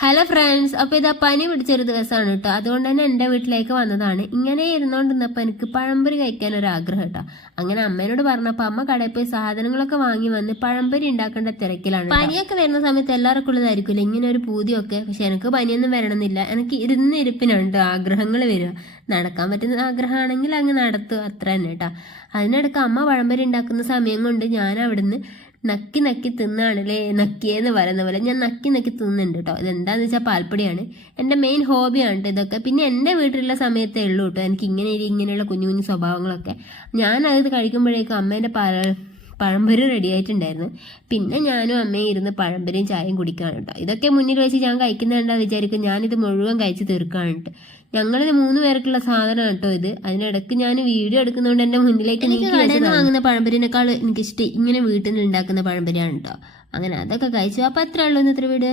Hello friends, അപ്പോൾ ഇതാ പനി പിടിച്ചൊരു ദിവസമാണ് കേട്ടോ. അതുകൊണ്ട് തന്നെ എൻ്റെ വീട്ടിലേക്ക് വന്നതാണ്. ഇങ്ങനെ ഇരുന്നോണ്ടിരുന്നപ്പോൾ എനിക്ക് പഴംപൊരി കഴിക്കാൻ ഒരു ആഗ്രഹം കേട്ടോ. അങ്ങനെ അമ്മേനോട് പറഞ്ഞപ്പോൾ അമ്മ കടയിൽ പോയി സാധനങ്ങളൊക്കെ വാങ്ങി വന്ന് പഴംപൊരി ഉണ്ടാക്കേണ്ട തിരക്കിലാണ്. പനിയൊക്കെ വരുന്ന സമയത്ത് എല്ലാവർക്കും ഉള്ളതായിരിക്കില്ല ഇങ്ങനെ ഒരു പൂതിയൊക്കെ. പക്ഷെ എനിക്ക് പനിയൊന്നും വരണമെന്നില്ല. എനിക്ക് ഇരുന്നിരിപ്പിനുണ്ട് ആഗ്രഹങ്ങൾ വരിക. നടക്കാൻ പറ്റുന്ന ആഗ്രഹമാണെങ്കിൽ അങ്ങ് നടത്തുക, അത്ര തന്നെ കേട്ടോ. അതിനിടയ്ക്ക് അമ്മ പഴംപൊരി ഉണ്ടാക്കുന്ന സമയം കൊണ്ട് ഞാൻ അവിടുന്ന് നക്കി നക്കി തിന്നാണല്ലേ, നക്കിയെന്ന് പറയുന്ന പോലെ ഞാൻ നക്കി നക്കി തിന്നുന്നുണ്ട് കേട്ടോ. ഇതെന്താന്ന് വെച്ചാൽ പാൽപ്പൊടിയാണ്. എൻ്റെ മെയിൻ ഹോബിയാണ് കേട്ടോ ഇതൊക്കെ. പിന്നെ എൻ്റെ വീട്ടിലുള്ള സമയത്തേ ഉള്ളൂ കേട്ടോ എനിക്ക് ഇങ്ങനെയുള്ള കുഞ്ഞു കുഞ്ഞു സ്വഭാവങ്ങളൊക്കെ. ഞാനത് കഴിക്കുമ്പോഴേക്കും അമ്മേൻ്റെ പഴംപൊരി റെഡി ആയിട്ടുണ്ടായിരുന്നു. പിന്നെ ഞാനും അമ്മയും ഇരുന്ന് പഴംപൊരിയും ചായയും കുടിക്കുകയാണ് കേട്ടോ. ഇതൊക്കെ മുന്നിൽ വെച്ച് ഞാൻ കഴിക്കുന്നുണ്ടാ വിചാരിക്കും ഞാനിത് മുഴുവൻ കഴിച്ച് തീർക്കുകയാണ് കേട്ടോ. ഞങ്ങളിത് 3 പേർക്കുള്ള സാധനം കേട്ടോ ഇത്. അതിനിടയ്ക്ക് ഞാൻ വീഡിയോ എടുക്കുന്നതുകൊണ്ട് എൻ്റെ മുന്നിലേക്ക് വാങ്ങുന്ന പഴംപൊരിനേക്കാൾ എനിക്കിഷ്ടം ഇങ്ങനെ വീട്ടിൽ നിന്ന് ഉണ്ടാക്കുന്ന പഴംപൊരിയാണ് കേട്ടോ. അങ്ങനെ അതൊക്കെ കഴിച്ചു. അപ്പോൾ അത്രേ ഉള്ളൂ ഇന്നത്തെ വീഡിയോ.